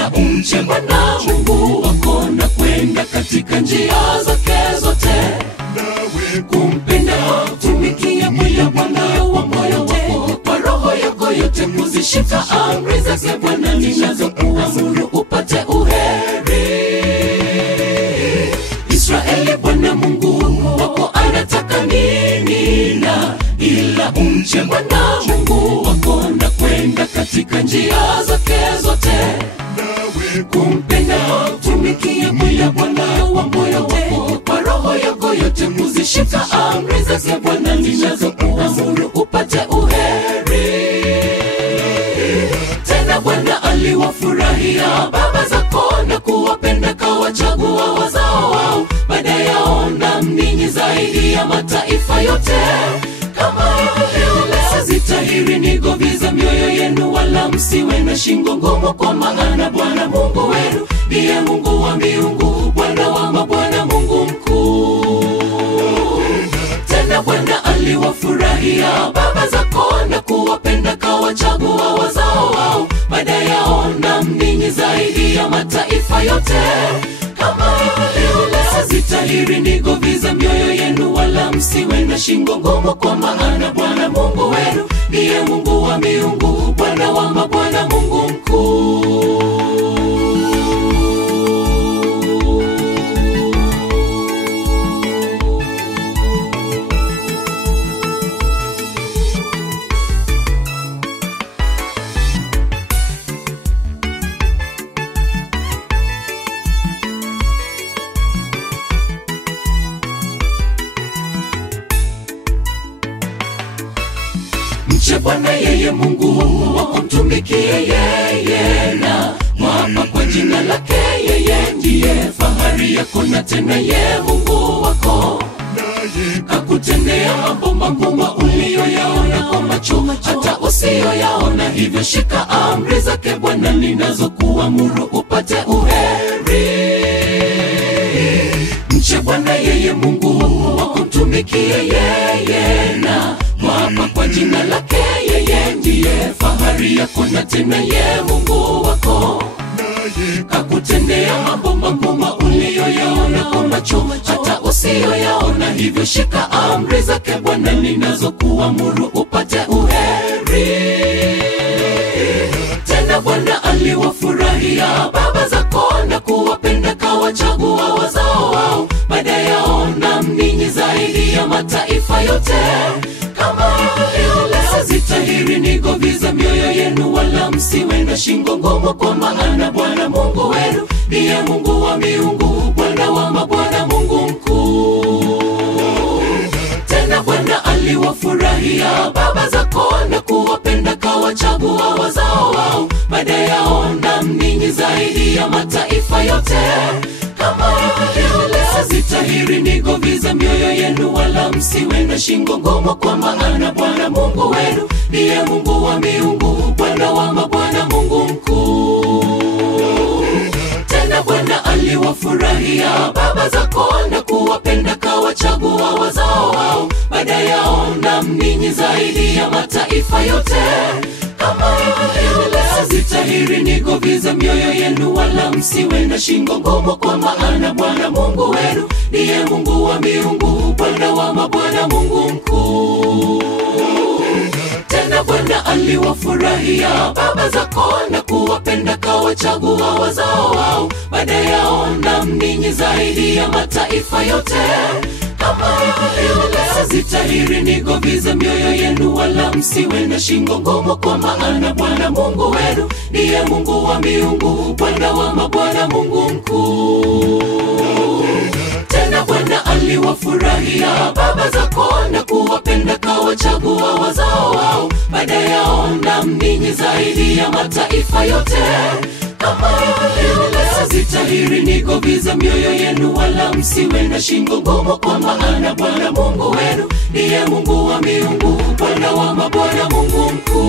ila umche Bwana Mungu wako na kwenda katika njia zake zote, kumpenda tumikia Bwana wa moyo wako kwa roho yako yote, kuzishika amri zake Bwana ninazokuamuru upate uheri. Israeli, Bwana Mungu wako anataka nini? Na ila umche Bwana Mungu wako na kwenda katika njia zake zote, kumpenda tumikia Bwana wa moyo wako kwa roho yako yote, kuzishika amri zake Bwana ninazokuamuru upate uheri. Tena Bwana aliwafurahia baba zako na kuwapenda, kawachagua wazao wao baada yao na mninyi zaidi ya mataifa yote. Kama hivyo zitahiri nigoviza mioyo yenu, wala msiwe na shingo ngumu, kwa maana Bwana Mungu wenu ndiye Mungu wa miungu, Bwana wa mabwana, Mungu mkuu. Tena Bwana aliwafurahia baba zako na kuwapenda, kawachagua wazao wao baada yao na mninyi zaidi ya mataifa yote. Kama hivyo zitahiri nigoviza mioyo yenu, wala msiwe na shingo ngumu, kwa maana Bwana Mungu wenu ndiye Mungu wa miungu, Bwana wa mabwana, Mungu mkuu. Mche Bwana yeye Mungu wako, mtumikie yeye na wapa kwa jina lake. Yeye ndiye fahari yako na tena yeye Mungu wako, kakutendea mambo makubwa uliyoyaona kwa macho hata usiyoyaona. Hivyo shika amri zake Bwana ninazokuamuru upate uheri. Mche Bwana yeye Mungu wako, mtumikie yeye na wapa kwa jina lake. Yeye ndiye fahari yako na tena yeye Mungu wako, kakutendea mambo makubwa uliyoyaona kwa macho hata usiyoyaona. Hivyo shika amri zake Bwana ninazokuamuru upate uheri. Tena Bwana aliwafurahia baba zako na kuwapenda, kawachagua wazao wao baada yao na mninyi zaidi ya mataifa yote. Kama hivyo zitahiri nigoviza mioyo yenu, wala msiwe na shingo ngumu, kwa maana Bwana Mungu wenu ndiye Mungu wa miungu, Bwana wa mabwana, Mungu mkuu. Tena Bwana aliwafurahia baba zako na kuwapenda, kawachagua wazao wao baada yao na mninyi zaidi ya mataifa yote. Kama hivyo zitahiri nigoviza mioyo yenu, wala msiwe na shingo ngumu, kwa maana Bwana Mungu wenu ndiye Mungu wa miungu, Bwana wa mabwana, Mungu mkuu. Tena Bwana aliwafurahia baba zako na kuwapenda, kawachagua wazao wao baada yao na mninyi zaidi ya mataifa yote. Kama hivyo zitahiri nigoviza mioyo yenu, wala msiwe na shingo ngumu, kwa maana Bwana Mungu wenu ndiye Mungu wa miungu, Bwana wa mabwana, Mungu mkuu. Tena Bwana aliwafurahia baba zako na kuwapenda, kawachagua wazao wao baada yao na mninyi zaidi ya mataifa yote. Kama hivyo zitahiri nigoviza mioyo yenu, wala msiwe na shingo ngumu, kwa maana Bwana Mungu wenu ndiye Mungu wa miungu, Bwana wa mabwana, Mungu mkuu. Tena Bwana aliwafurahia baba zako na kuwapenda, kawachagua wazao wao baada yao na mninyi zaidi ya mataifa yote. Kama hivyo zitahiri nigoviza mioyo yenu, wala msiwe na shingo ngumu, kwa maana Bwana Mungu wenu ndiye Mungu wa miungu, Bwana wa mabwana, Mungu mkuu.